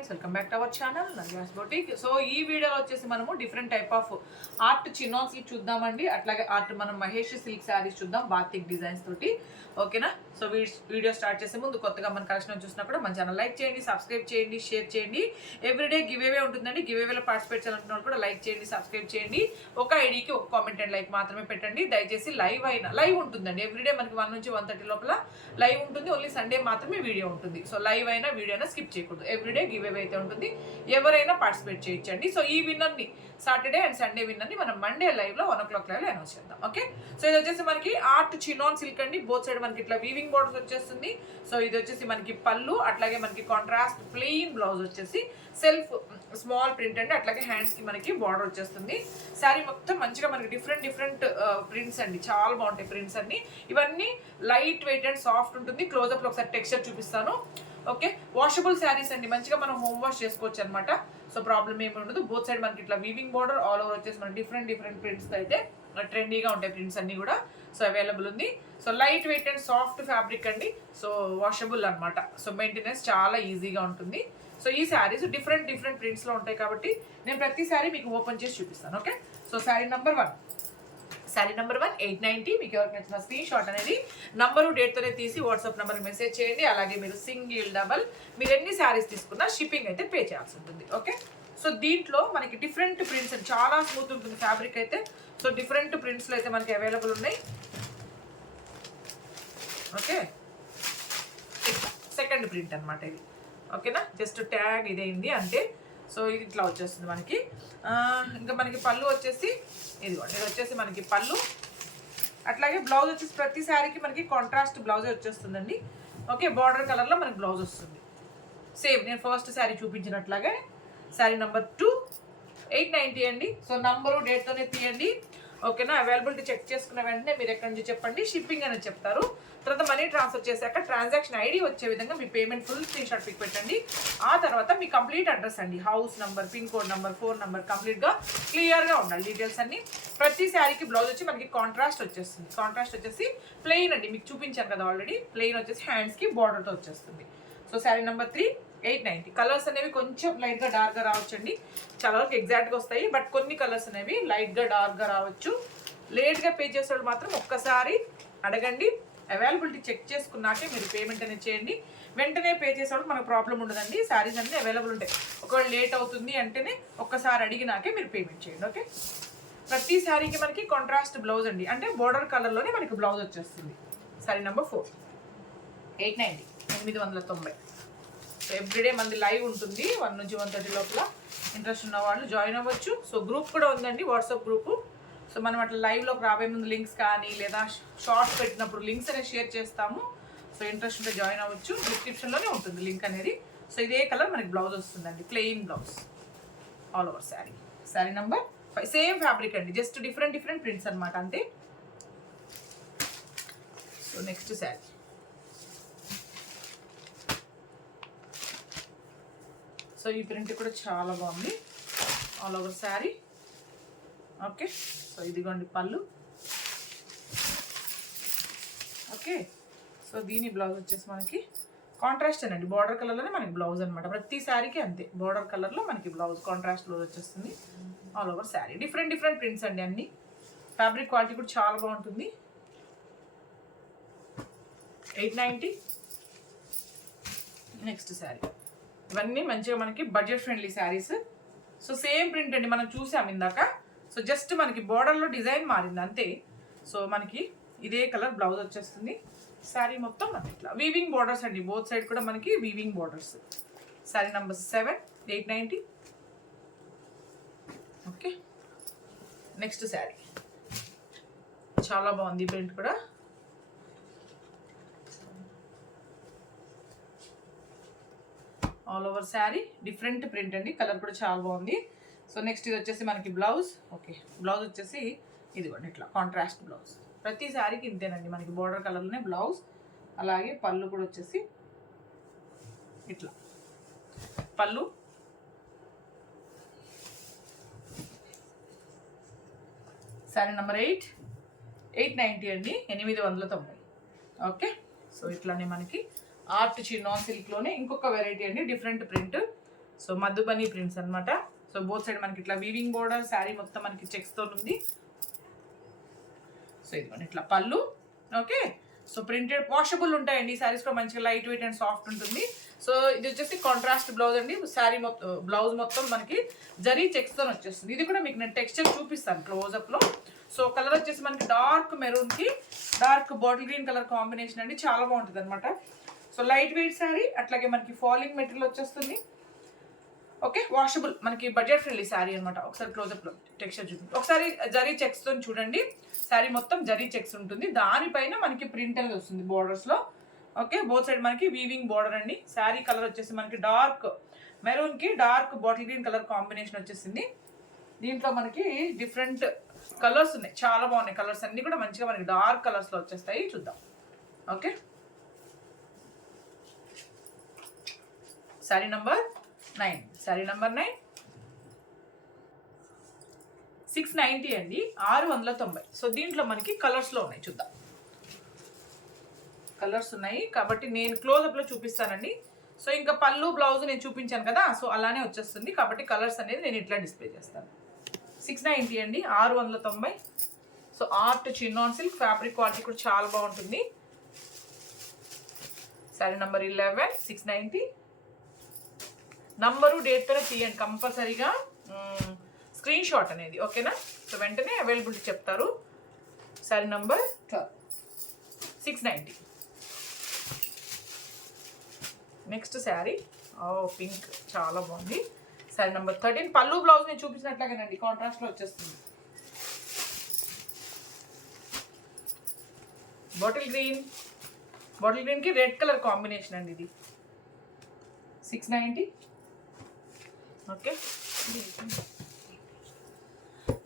Friends, welcome back to our channel Navya's boutique. So ఈ వీడియోలో వచ్చేసి మనము different type of art chinon silk చూద్దామండి. అట్లాగే ఆర్ట్ మనం మహేష్ సిల్క్ శారీస్ చూద్దాం బాతిక్ డిజైన్స్ తోటి. ఓకేనా? సో వీడియో స్టార్ట్ చేసే ముందు కొత్తగా మన కలెక్షన్ చూసినా కూడా మన ఛానల్ లైక్ చేయండి, సబ్స్క్రైబ్ చేయండి, షేర్ చేయండి. ఎవ్రీడే గివ్ అవే ఉంటుందండి. గివ్ అవేలో పార్టిసిపేట్ చేయాలనుకున్న వాళ్ళు కూడా లైక్ చేయండి, సబ్స్క్రైబ్ చేయండి. ఒక ఐడికి ఒక కామెంట్ అండ్ లైక్ మాత్రమే పెట్టండి. దయచేసి లైవ్ ఉంటుందండి. ఎవ్రీడే మనకి 1 నుంచి 1:30 లోపల లైవ్ ఉంటుంది. ఓన్లీ సండే మాత్రమే వీడియో ఉంటుంది. సో లైవ్ అయినా వీడియో అయినా స్కిప్ చేయకూడదు. ఎవ్రీడే గివ్ అవే అయితే ఉంటుంది. ఎవరైనా పార్టిసిపేట్ చేయొచ్చండి. సో ఈ విన్నర్ని సాటర్డే అండ్ సండే విన్నర్ని మనం మండే లైవ్లో 1 o'clock లైవ్లో అనౌన్స్ చేద్దాం. ఓకే? సో ఇది వచ్చేసి మనకి ఆర్ట్ చినాన్ సిల్క్ అండి. బోత్ సైడ్ మనకి ఇట్లా వీవింగ్ బోర్డర్స్ వచ్చేస్తుంది. సో ఇది వచ్చేసి మనకి పళ్ళు, అట్లాగే మనకి కాంట్రాస్ట్ ప్లెయిన్ బ్లౌజ్ వచ్చేసి సెల్ఫ్ స్మాల్ ప్రింట్ అండి. అట్లాగే హ్యాండ్స్ కి మనకి బార్డర్ వచ్చేస్తుంది. శారీ మొత్తం మంచిగా మనకి డిఫరెంట్ ప్రింట్స్ అండి. చాలా బాగుంటాయి ప్రింట్స్ అన్ని. ఇవన్నీ లైట్ వెయిట్ అండ్ సాఫ్ట్ ఉంటుంది. క్లోజ్అప్ లో ఒకసారి టెక్స్చర్ చూపిస్తాను. ఓకే, వాషబుల్ శారీస్ అండి. మంచిగా మనం హోమ్ వాష్ చేసుకోవచ్చు అనమాట. సో ప్రాబ్లం ఏమి ఉండదు. బోత్ సైడ్ మనకి ఇట్లా వీవింగ్ బార్డర్, ఆల్ ఓవర్ వచ్చేసి మనకి డిఫరెంట్ ప్రింట్స్ అయితే ట్రెండీగా ఉంటాయి ప్రింట్స్ అన్ని కూడా. సో అవైలబుల్ ఉంది. So light weight and soft fabric అండి. సో వాషబుల్ అనమాట. సో మెయింటెనెన్స్ చాలా ఈజీగా ఉంటుంది. సో ఈ శారీస్ డిఫరెంట్ ప్రింట్స్లో ఉంటాయి కాబట్టి నేను ప్రతి శారీ మీకు ఓపెన్ చేసి చూపిస్తాను. ఓకే? So sari number 1 890. మీకు ఎవరికి నచ్చిన స్క్రీన్ షాట్ అనేది నంబరు డేట్తోనే తీసి వాట్సాప్ నెంబర్కి మెసేజ్ చేయండి. అలాగే మీరు సింగిల్ డబల్ మీరు ఎన్ని శారీస్ తీసుకున్నా షిప్పింగ్ అయితే పే చేయాల్సి ఉంటుంది. ఓకే? సో దీంట్లో మనకి డిఫరెంట్ ప్రింట్స్ అండి. చాలా స్మూత్ ఉంటుంది ఫ్యాబ్రిక్ అయితే. సో డిఫరెంట్ ప్రింట్స్లో అయితే మనకి అవైలబుల్ ఉన్నాయి. ఓకే, సెకండ్ ప్రింట్ అనమాట ఇది. ఓకేనా? జస్ట్ ట్యాగ్ ఇదేంది అంటే సో ఇది ఇట్లా వచ్చేస్తుంది మనకి. ఇంకా మనకి పళ్ళు వచ్చేసి ఇదిగోండి. ఇది వచ్చేసి మనకి పళ్ళు, అట్లాగే బ్లౌజ్ వచ్చేసి ప్రతి శారీకి మనకి కాంట్రాస్ట్ బ్లౌజ్ వచ్చేస్తుందండి. ఓకే, బార్డర్ కలర్లో మనకి బ్లౌజ్ వస్తుంది. సేమ్ నేను ఫస్ట్ శారీ చూపించినట్లాగే శారీ నెంబర్ 2 890 అండి. సో నంబరు డేట్తోనే తీయండి. ఓకేనా? అవైలబిలిటీ చెక్ చేసుకున్న వెంటనే మీరు ఎక్కడి నుంచి చెప్పండి, షిప్పింగ్ అనేది చెప్తారు. తర్వాత మనీ ట్రాన్స్ఫర్ చేశాక ట్రాన్సాక్షన్ ఐడి వచ్చే విధంగా మీ payment full screen shot pic పెట్టండి. ఆ తర్వాత మీ కంప్లీట్ అడ్రస్ అండి, house number, pin code number, phone number కంప్లీట్గా క్లియర్గా ఉండాలి డీటెయిల్స్ అన్ని. ప్రతి శారీకి బ్లౌజ్ వచ్చి మనకి కాంట్రాస్ట్ వచ్చేస్తుంది. కాంట్రాస్ట్ వచ్చేసి ప్లెయిన్ అండి. మీకు చూపించాను కదా ఆల్రెడీ. ప్లెయిన్ వచ్చేసి హ్యాండ్స్కి బార్డర్తో వచ్చేస్తుంది. So sari number 3 890. కలర్స్ అనేవి కొంచెం లైట్గా డార్క్గా రావచ్చండి. చాలా వరకు ఎగ్జాక్ట్గా వస్తాయి. బట్ కొన్ని కలర్స్ అనేవి లైట్గా డార్క్గా రావచ్చు. లేట్గా పే చేసేవాళ్ళు మాత్రం ఒక్కసారి అడగండి. అవైలబిలిటీ చెక్ చేసుకున్నాకే మీరు పేమెంట్ అనేది చేయండి. వెంటనే పే చేసేవాళ్ళకి మనకు ప్రాబ్లం ఉండదండి. శారీస్ అన్నీ అవైలబుల్ ఉంటాయి. ఒకవేళ లేట్ అవుతుంది అంటేనే ఒక్కసారి అడిగినాకే మీరు పేమెంట్ చేయండి. ఓకే? ప్రతి శారీకి మనకి కాంట్రాస్ట్ బ్లౌజ్ అండి. అంటే బోర్డర్ కలర్లోనే మనకి బ్లౌజ్ వచ్చేస్తుంది. శారీ నెంబర్ 4 890 890. సో ఎవ్రీడే మంది లైవ్ ఉంటుంది 1 నుంచి 1:30 లోపల. ఇంట్రెస్ట్ ఉన్న వాళ్ళు జాయిన్ అవ్వచ్చు. సో గ్రూప్ కూడా ఉందండి, వాట్సాప్ గ్రూపు. సో మనం అట్లా లైవ్లోకి రాబోయే ముందు లింక్స్ కానీ లేదా షార్ట్స్ పెట్టినప్పుడు లింక్స్ అనేది షేర్ చేస్తాము. సో ఇంట్రెస్ట్ ఉంటే జాయిన్ అవ్వచ్చు. డిస్క్రిప్షన్లోనే ఉంటుంది లింక్ అనేది. సో ఇదే కలర్ మనకి బ్లౌజ్ వస్తుందండి, plain blouse all over sari. Sari number 5 same fabric అండి, జస్ట్ డిఫరెంట్ ప్రింట్స్ అనమాట అంతే. సో నెక్స్ట్ శారీ సో ఈ ప్రింట్ కూడా చాలా బాగుంది, all over sari. Okay, so ఇదిగోండి పళ్ళు. ఓకే, సో దీని బ్లౌజ్ వచ్చేసి మనకి కాంట్రాస్ట్ అండి. బార్డర్ కలర్లోనే మనకి బ్లౌజ్ అనమాట. ప్రతి శారీకి అంతే, బార్డర్ కలర్లో మనకి బ్లౌజ్ కాంట్రాస్ట్ బ్లౌజ్ వచ్చేస్తుంది all over sari. Different prints అండి అన్ని. ఫ్యాబ్రిక్ క్వాలిటీ కూడా చాలా బాగుంటుంది. 890. నెక్స్ట్ శారీ. ఇవన్నీ మంచిగా మనకి budget friendly saris. So same print అండి, మనం చూసాం ఇందాక. సో జస్ట్ మనకి బార్డర్లో డిజైన్ మారింది అంతే. సో మనకి ఇదే కలర్ బ్లౌజ్ వచ్చేస్తుంది. శారీ మొత్తం మనకి ఇట్లా వీవింగ్ బార్డర్స్ అండి. బోత్ సైడ్ కూడా మనకి weaving borders. Sari number 7 890. Okay, next sari చాలా బాగుంది ప్రింట్ కూడా. All over sari different print అండి. కలర్ కూడా చాలా బాగుంది. సో నెక్స్ట్ ఇది వచ్చేసి మనకి బ్లౌజ్. ఓకే, బ్లౌజ్ వచ్చేసి ఇదిగోండి ఇట్లా కాంట్రాస్ట్ బ్లౌజ్. ప్రతి శారీకి ఇంతేనండి, మనకి బార్డర్ కలర్లోనే బ్లౌజ్. అలాగే పళ్ళు కూడా వచ్చేసి ఇట్లా పళ్ళు. శారీ నెంబర్ 8 890 అండి, 890. ఓకే, సో ఇట్లానే మనకి ఆర్ట్ చినాన్ సిల్క్లోనే ఇంకొక వెరైటీ అండి, different print. So Madhubani prints అనమాట. సో బోత్ సైడ్ మనకి ఇట్లా వీవింగ్ బోర్డర్, శారీ మొత్తం మనకి చెక్స్తో ఉంది. సో ఇదిగోండి ఇట్లా పళ్ళు. ఓకే, సో ప్రింటెడ్ వాషబుల్ ఉంటాయండి ఈ శారీస్ కూడా, మంచిగా లైట్ వెయిట్ అండ్ సాఫ్ట్ ఉంటుంది. సో ఇది వచ్చేసి కాంట్రాస్ట్ బ్లౌజ్ అండి. శారీ మొత్తం బ్లౌజ్ మొత్తం మనకి జరీ చెక్స్తో వచ్చేస్తుంది. ఇది కూడా మీకు నేను టెక్స్చర్ చూపిస్తాను క్లోజప్లో. సో కలర్ వచ్చేసి మనకి డార్క్ మెరూన్కి dark bottle green colour combination అండి, చాలా బాగుంటుంది అనమాట. సో లైట్ వెయిట్ శారీ, అట్లాగే మనకి ఫాలింగ్ మెటీరియల్ వచ్చేస్తుంది. ఓకే, వాషబుల్ మనకి బడ్జెట్ ఫ్రెండ్లీ శారీ అనమాట. ఒకసారి క్లోజప్లో టెక్స్చర్ చూడండి, ఒకసారి జరీ చెక్స్తో చూడండి. శారీ మొత్తం జరీ చెక్స్ ఉంటుంది, దానిపైన మనకి ప్రింట్ అనేది వస్తుంది బోర్డర్స్లో. ఓకే, బోత్ సైడ్ మనకి వీవింగ్ బోర్డర్ అండి. శారీ కలర్ వచ్చేసి మనకి డార్క్ మెరూన్కి dark bottle green colour combination వచ్చేసింది. దీంట్లో మనకి డిఫరెంట్ కలర్స్ ఉన్నాయి, చాలా బాగున్నాయి కలర్స్ అన్నీ కూడా మంచిగా మనకి డార్క్ కలర్స్లో వచ్చేస్తాయి. చూద్దాం. Okay, sari number 9. Sari number 9 690 అండి, 690. సో దీంట్లో మనకి కలర్స్లో ఉన్నాయి, చూద్దాం. కలర్స్ ఉన్నాయి కాబట్టి నేను క్లోజప్లో చూపిస్తానండి. సో ఇంకా పళ్ళు బ్లౌజ్ నేను చూపించాను కదా, సో అలానే వచ్చేస్తుంది కాబట్టి కలర్స్ అనేది నేను ఇట్లా డిస్ప్లే చేస్తాను. 690 అండి, 690. So art chinon silk fabric quality కూడా చాలా బాగుంటుంది. శారీ నెంబర్ 11 690. నంబరు డేట్ పైన తీయండి కంపల్సరీగా స్క్రీన్ షాట్ అనేది, ఓకేనా. సో వెంటనే అవైలబిలిటీ చెప్తారు. Sari number 690. Next sari pink, చాలా బాగుంది. శారీ నెంబర్ 13. పళ్ళు బ్లౌజ్ నేను చూపించినట్లాగేనండి, కాంట్రాస్ట్లో వచ్చేస్తుంది. బాటిల్ గ్రీన్కి రెడ్ కలర్ కాంబినేషన్ అండి ఇది. 690. ఓకే,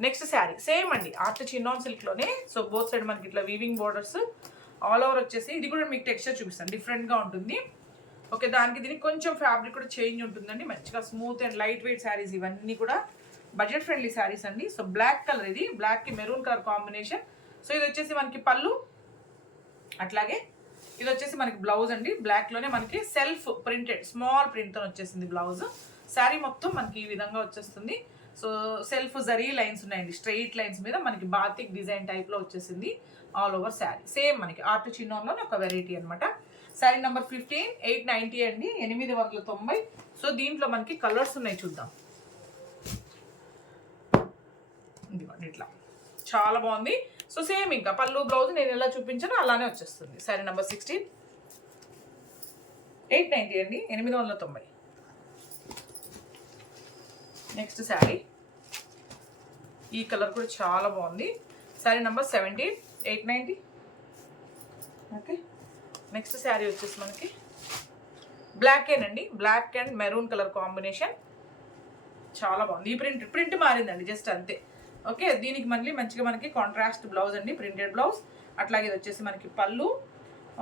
నెక్స్ట్ శారీ సేమ్ అండి, ఆర్ట్ చిన్నాన్ సిల్క్లోనే. సో బోత్ సైడ్ మనకి ఇట్లా వీవింగ్ బోర్డర్స్ ఆల్ ఓవర్ వచ్చేసి. ఇది కూడా మీకు టెక్స్చర్ చూపిస్తాను, డిఫరెంట్గా ఉంటుంది. ఓకే, దానికి దీనికి కొంచెం ఫ్యాబ్రిక్ కూడా చేంజ్ ఉంటుందండి. మంచిగా smooth and light weight saris ఇవన్నీ కూడా బడ్జెట్ ఫ్రెండ్లీ శారీస్ అండి. సో బ్లాక్ కలర్, ఇది బ్లాక్కి మెరూన్ కలర్ కాంబినేషన్. సో ఇది వచ్చేసి మనకి పళ్ళు, అట్లాగే ఇది వచ్చేసి మనకి బ్లౌజ్ అండి. బ్లాక్లోనే మనకి సెల్ఫ్ ప్రింటెడ్ స్మాల్ ప్రింట్తో వచ్చేసింది బ్లౌజ్. శారీ మొత్తం మనకి ఈ విధంగా వచ్చేస్తుంది. సో సెల్ఫ్ జరీ లైన్స్ ఉన్నాయండి, స్ట్రెయిట్ లైన్స్ మీద మనకి బాతిక్ డిజైన్ టైప్లో వచ్చేసింది ఆల్ ఓవర్ శారీ. సేమ్ మనకి ఆర్ట్ చిన్నోన్లోనే ఒక వెరైటీ అనమాట. శారీ నెంబర్ 15 890 అండి, 890. సో దీంట్లో మనకి కలర్స్ ఉన్నాయి, చూద్దాం. ఇదిగోండి ఇట్లా చాలా బాగుంది. సో సేమ్ ఇంకా పళ్ళు బ్లౌజ్ నేను ఎలా చూపించానో అలానే వచ్చేస్తుంది. శారీ నెంబర్ 16 890 అండి, 890. నెక్స్ట్ శారీ ఈ కలర్ కూడా చాలా బాగుంది. Sari number 17 890. Okay, next sari వచ్చేసి మనకి బ్లాక్ అండి, black and maroon colour combination, చాలా బాగుంది. ఈ ప్రింట్ మారిందండి జస్ట్ అంతే. ఓకే, దీనికి మళ్ళీ మంచిగా మనకి కాంట్రాస్ట్ బ్లౌజ్ అండి, ప్రింటెడ్ బ్లౌజ్. అట్లాగే ఇది వచ్చేసి మనకి పళ్ళు.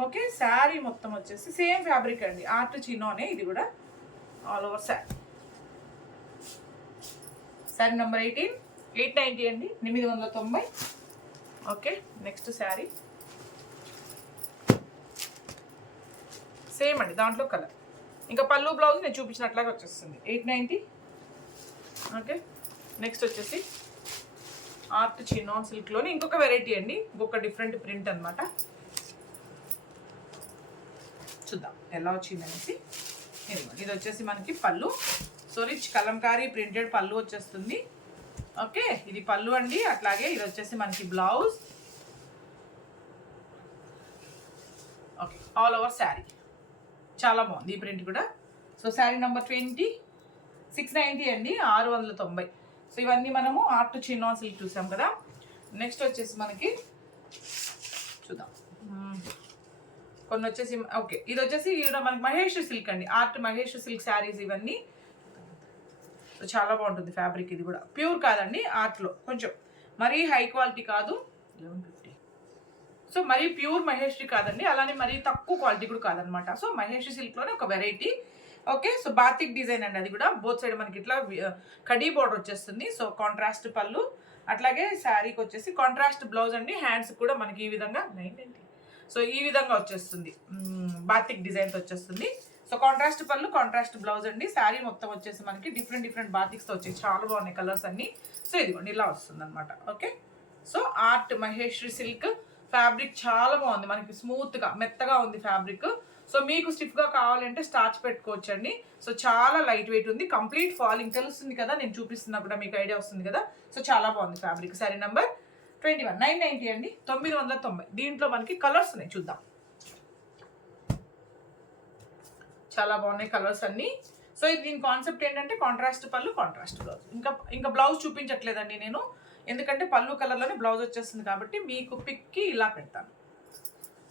ఓకే, శారీ మొత్తం వచ్చేసి సేమ్ ఫ్యాబ్రిక్ అండి, ఆర్ట్ చిన్నోనే ఇది కూడా all over sari. Sari number 18 890 అండి, 890. ఓకే, నెక్స్ట్ శారీ సేమ్ అండి, దాంట్లో కలర్ ఇంకా పళ్ళు బ్లౌజ్ నేను చూపించినట్లాగా వచ్చేస్తుంది 890. ఓకే, నెక్స్ట్ వచ్చేసి ఆర్ట్ చిన్నాన్ సిల్క్లోని ఇంకొక వెరైటీ అండి, ఇంకొక డిఫరెంట్ ప్రింట్ అనమాట. చూద్దాం ఎలా వచ్చింది అనేసి. ఇది వచ్చేసి మనకి పళ్ళు. సో రిచ్ కలంకారీ ప్రింటెడ్ పళ్ళు వచ్చేస్తుంది. ఓకే, ఇది పళ్ళు అండి. అట్లాగే ఇది వచ్చేసి మనకి blouse. Okay, all over sari చాలా బాగుంది ఈ ప్రింట్ కూడా. సో శారీ నెంబర్ 20 690 అండి, 690. సో ఇవన్నీ మనము ఆర్ట్ చిన్నాన్ సిల్క్ చూసాం కదా. నెక్స్ట్ వచ్చేసి మనకి చూద్దాం కొన్ని వచ్చేసి. ఓకే, ఇది వచ్చేసి మనకి మహేష్ సిల్క్ అండి, ఆర్ట్ మహేష్ సిల్క్ శారీస్ ఇవన్నీ. సో చాలా బాగుంటుంది ఫ్యాబ్రిక్, ఇది కూడా ప్యూర్ కాదండి, ఆర్ట్లో కొంచెం మరీ హై క్వాలిటీ కాదు. 1150. సో మరీ ప్యూర్ మహేష్కి కాదండి, అలానే మరీ తక్కువ క్వాలిటీ కూడా కాదనమాట. సో మహేష్ సిల్క్లోనే ఒక variety. Okay, so batik design అండి అది కూడా. బోత్ సైడ్ మనకి ఇట్లా కడీ బోర్డర్ వచ్చేస్తుంది. సో కాంట్రాస్ట్ పళ్ళు, అట్లాగే శారీకి వచ్చేసి కాంట్రాస్ట్ బ్లౌజ్ అండి. హ్యాండ్స్ కూడా మనకి ఈ విధంగా 990. సో ఈ విధంగా వచ్చేస్తుంది, బాతిక్ డిజైన్తో వచ్చేస్తుంది. సో కాంట్రాస్ట్ పళ్ళు, కాంట్రాస్ట్ బ్లౌజ్ అండి. శారీ మొత్తం వచ్చేసి మనకి డిఫరెంట్ బాతిక్స్తో వచ్చాయి, చాలా బాగున్నాయి కలర్స్ అన్ని. సో ఇదిగోండి ఇలా వస్తుంది అనమాట. Okay, so art Maheshwari silk fabric చాలా బాగుంది మనకి, స్మూత్గా మెత్తగా ఉంది ఫ్యాబ్రిక్. సో మీకు స్టిఫ్గా కావాలంటే స్టార్చ్ పెట్టుకోవచ్చండి. సో చాలా లైట్ వెయిట్ ఉంది, కంప్లీట్ ఫాలింగ్ తెలుస్తుంది కదా, నేను చూపిస్తున్నప్పుడు మీకు ఐడియా వస్తుంది కదా. సో చాలా బాగుంది ఫ్యాబ్రిక్. శారీ నెంబర్ 21, 990 అండి, 990. దీంట్లో మనకి కలర్స్ ఉన్నాయి, చూద్దాం. చాలా బాగున్నాయి కలర్స్ అన్ని. సో ఇది దీని కాన్సెప్ట్ ఏంటంటే కాంట్రాస్ట్ పళ్ళు, కాంట్రాస్ట్ బ్లౌజ్. ఇంకా బ్లౌజ్ చూపించట్లేదండి నేను, ఎందుకంటే పళ్ళు కలర్లోనే బ్లౌజ్ వచ్చేస్తుంది కాబట్టి మీకు పిక్కి ఇలా పెడతాను.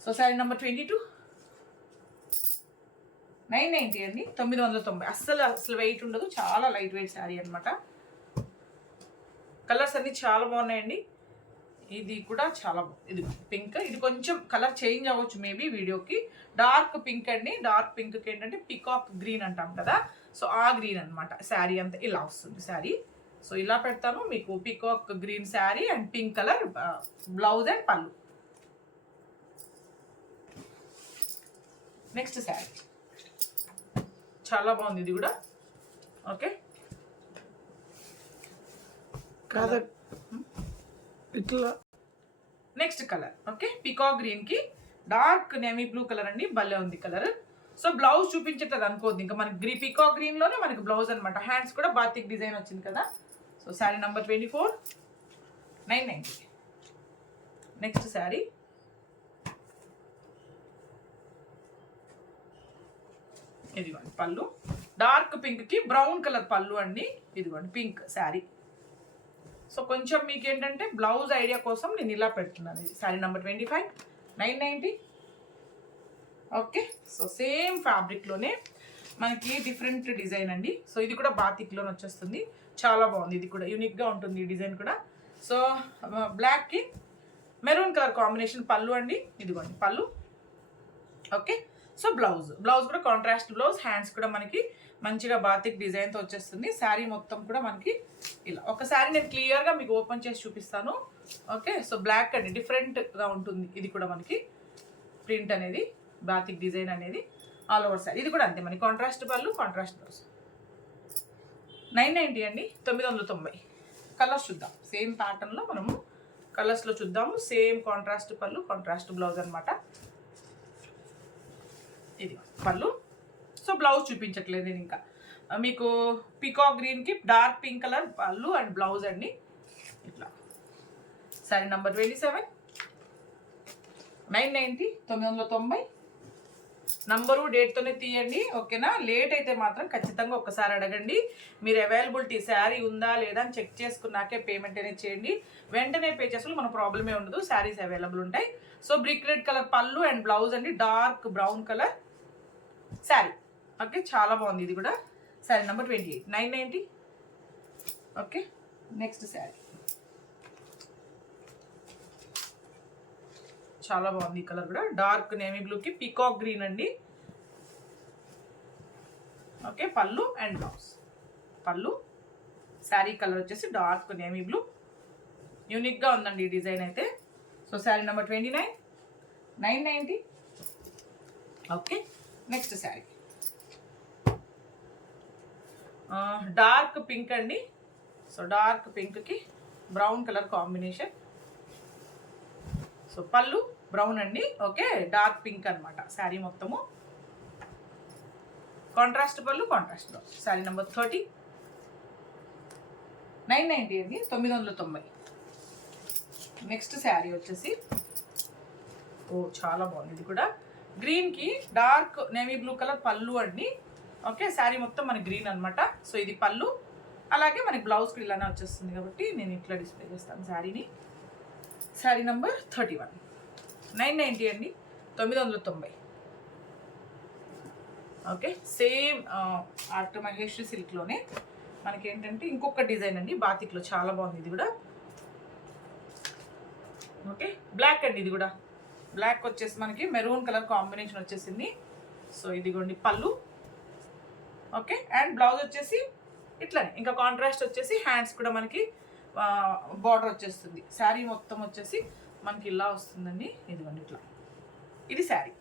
సో శారీ నెంబర్ 22, 990 అండి, 990. అస్సలు వెయిట్ ఉండదు, చాలా లైట్ వెయిట్ శారీ అనమాట. కలర్స్ అన్ని చాలా బాగున్నాయండి. ఇది కూడా చాలా బాగుంది, ఇది పింక్. ఇది కొంచెం కలర్ చేంజ్ అవ్వచ్చు మేబీ వీడియోకి. డార్క్ పింక్ అండి, డార్క్ పింక్కి ఏంటంటే పికాక్ గ్రీన్ అంటాం కదా, సో ఆ గ్రీన్ అనమాట. శారీ అంతా ఇలా వస్తుంది శారీ. సో ఇలా పెడతాను మీకు, peacock green sari and pink colour blouse and పళ్ళు. నెక్స్ట్ శారీ చాలా బాగుంది, ఇది కూడా. ఓకే, కాదా ఇట్లా next colour. Okay, peacock green కి డార్క్ నేవీ బ్లూ కలర్ అండి, భలే ఉంది కలర్. సో బ్లౌజ్ చూపించట్లేదు అనుకోద్ది, ఇంకా మనకి పికాక్ గ్రీన్ లోనే మనకి బ్లౌజ్ అనమాట. హ్యాండ్స్ కూడా బాతిక్ డిజైన్ వచ్చింది కదా. So sari number 24, 990. Next sari ఇదిగోండి పళ్ళు, డార్క్ పింక్ కి బ్రౌన్ కలర్ పళ్ళు అండి. ఇదిగోండి పింక్ శారీ. సో కొంచెం మీకు ఏంటంటే బ్లౌజ్ ఐడియా కోసం నేను ఇలా పెడుతున్నాను. ఇది sari number 25, 990. Okay, so same ఫ్యాబ్రిక్లోనే మనకి డిఫరెంట్ డిజైన్ అండి. సో ఇది కూడా బాతిక్లోనే వచ్చేస్తుంది, చాలా బాగుంది. ఇది కూడా యూనిక్గా ఉంటుంది ఈ డిజైన్ కూడా. సో బ్లాక్కి మెరూన్ కలర్ కాంబినేషన్ పళ్ళు అండి. ఇదిగోండి పళ్ళు. ఓకే, సో బ్లౌజ్ కూడా కాంట్రాస్ట్ బ్లౌజ్. హ్యాండ్స్ కూడా మనకి మంచిగా బాతిక్ డిజైన్తో వచ్చేస్తుంది. శారీ మొత్తం కూడా మనకి ఇలా. ఒక శారీ నేను క్లియర్గా మీకు ఓపెన్ చేసి చూపిస్తాను. ఓకే, సో బ్లాక్ అండి, డిఫరెంట్గా ఉంటుంది. ఇది కూడా మనకి ప్రింట్ అనేది, బాతిక్ డిజైన్ అనేది ఆల్ ఓవర్ శారీ. ఇది కూడా అంతే మనకి కాంట్రాస్ట్ పళ్ళు, కాంట్రాస్ట్ బ్లౌజ్. 990 అండి, 990. కలర్స్ చూద్దాం, సేమ్ ప్యాటర్న్లో మనము కలర్స్లో చూద్దాము. సేమ్ కాంట్రాస్ట్ పళ్ళు, కాంట్రాస్ట్ బ్లౌజ్ అనమాట. ఇది పళ్ళు. సో బ్లౌజ్ చూపించట్లేదు నేను ఇంకా మీకు. పికాక్ గ్రీన్కి డార్క్ పింక్ కలర్ పళ్ళు అండ్ బ్లౌజ్ అండి ఇట్లా. శారీ నెంబర్ 27, 990, 990. నంబరు డేట్తోనే తీయండి, ఓకేనా. లేట్ అయితే మాత్రం ఖచ్చితంగా ఒక్కసారి అడగండి. మీరు అవైలబిలిటీ శారీ ఉందా లేదా అని చెక్ చేసుకున్నాకే పేమెంట్ అనేది చేయండి. వెంటనే పే చేసుకుని మన ప్రాబ్లమే ఉండదు, శారీస్ అవైలబుల్ ఉంటాయి. సో బ్రిక్ రెడ్ కలర్ పళ్ళు అండ్ బ్లౌజ్ అండి, dark brown colour sari. Okay, చాలా బాగుంది ఇది కూడా. Sari number 28, 990. Okay, next sari చాలా బాగుంది ఈ కలర్ కూడా. డార్క్ నేవీ బ్లూకి పీకాక్ గ్రీన్ అండి. ఓకే, పళ్ళు అండ్ బ్లౌజ్. పళ్ళు, శారీ కలర్ వచ్చేసి డార్క్ నేవీ బ్లూ. యూనిక్గా ఉందండి ఈ డిజైన్ అయితే. So sari number 29, 990. Okay, next sari dark pink అండి. సో డార్క్ పింక్కి బ్రౌన్ కలర్ కాంబినేషన్. సో పళ్ళు బ్రౌన్ అండి. ఓకే, డార్క్ పింక్ అనమాట శారీ మొత్తము. కాంట్రాస్ట్ పళ్ళు, కాంట్రాస్ట్ బ్లౌజ్. శారీ నెంబర్ 30, 990 అండి, 990. నెక్స్ట్ శారీ వచ్చేసి చాలా బాగుంది ఇది కూడా. గ్రీన్కి డార్క్ నేవీ బ్లూ కలర్ పళ్ళు అండి. ఓకే, శారీ మొత్తం మనకి గ్రీన్ అనమాట. సో ఇది పళ్ళు, అలాగే మనకి బ్లౌజ్ కూడా ఇలానే వచ్చేస్తుంది కాబట్టి నేను ఇట్లా డిస్ప్లే చేస్తాను శారీని. శారీ నెంబర్ 31, 990 అండి, 990. ఓకే, సేమ్ ఆర్ట్ మహేశ్వరి సిల్క్లోనే మనకి ఏంటంటే ఇంకొక డిజైన్ అండి బాతిక్లో, చాలా బాగుంది ఇది కూడా. ఓకే, బ్లాక్ అండి, ఇది కూడా బ్లాక్ వచ్చేసి మనకి మెరూన్ కలర్ కాంబినేషన్ వచ్చేసింది. సో ఇదిగోండి పళ్ళు. ఓకే, అండ్ బ్లౌజ్ వచ్చేసి ఇట్లానే ఇంకా కాంట్రాస్ట్ వచ్చేసి హ్యాండ్స్ కూడా మనకి బార్డర్ వచ్చేస్తుంది. శారీ మొత్తం వచ్చేసి మనకి ఇలా వస్తుందండి. ఇదిగోండి ఇట్లా, ఇది శారీ.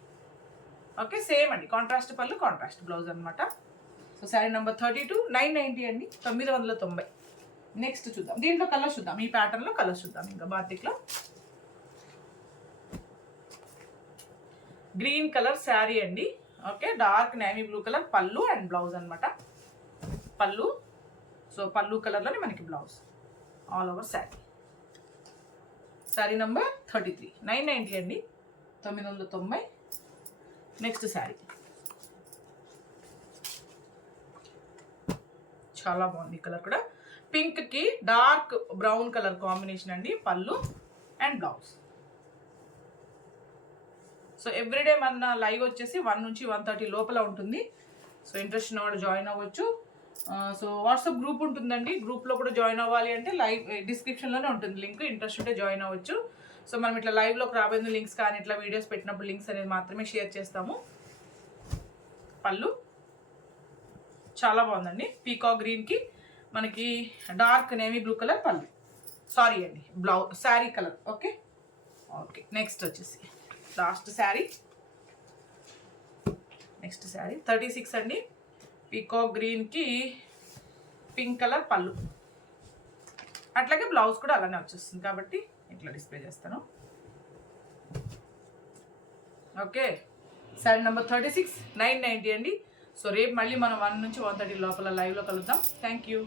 ఓకే, సేమ్ అండి, కాంట్రాస్ట్ పళ్ళు కాంట్రాస్ట్ బ్లౌజ్ అనమాట. సో శారీ నెంబర్ 32, 990 అండి, 990. నెక్స్ట్ చూద్దాం, దీంట్లో కలర్ చూద్దాం, ఈ ప్యాటర్న్లో కలర్ చూద్దాం. ఇంకా బాతిక్లో గ్రీన్ కలర్ శారీ అండి. Okay, dark navy blue colour పళ్ళు అండ్ బ్లౌజ్ అనమాట. పళ్ళు, సో పళ్ళు కలర్లోనే మనకి blouse all over sari. Sari number 33, 990 అండి, 990. నెక్స్ట్ శారీ చాలా బాగుంది కలర్ కూడా, పింక్కి డార్క్ బ్రౌన్ కలర్ కాంబినేషన్ అండి. పళ్ళు అండ్ బ్లౌజ్. సో ఎవ్రీడే మన లైవ్ వచ్చేసి 1 నుంచి 1:30 లోపల ఉంటుంది. సో ఇంట్రెస్ట్ ఉన్నవాడు జాయిన్ అవ్వచ్చు. సో వాట్సాప్ గ్రూప్ ఉంటుందండి, గ్రూప్లో కూడా జాయిన్ అవ్వాలి అంటే లైవ్ డిస్క్రిప్షన్లోనే ఉంటుంది లింక్. ఇంట్రెస్ట్ ఉంటే జాయిన్ అవ్వచ్చు. సో మనం ఇట్లా లైవ్లోకి రాబోయే లింక్స్ కానీ ఇట్లా వీడియోస్ పెట్టినప్పుడు లింక్స్ అనేది మాత్రమే షేర్ చేస్తాము. పళ్ళు చాలా బాగుందండి, పీకాక్ గ్రీన్కి మనకి డార్క్ నేవీ బ్లూ కలర్ పళ్ళు. సారీ అండి, blouse sari colour. Okay okay, next వచ్చేసి లాస్ట్ శారీ. నెక్స్ట్ శారీ 36 అండి, పీకాక్ గ్రీన్కి పింక్ కలర్ పళ్ళు, అట్లాగే బ్లౌజ్ కూడా అలానే వచ్చేస్తుంది కాబట్టి ఇట్లా డిస్ప్లే చేస్తాను. ఓకే, శారీ నెంబర్ 36, 990 అండి. సో రేపు మళ్ళీ మనం 1 నుంచి 1:30 లోపల లైవ్లో కలుద్దాం. Thank you.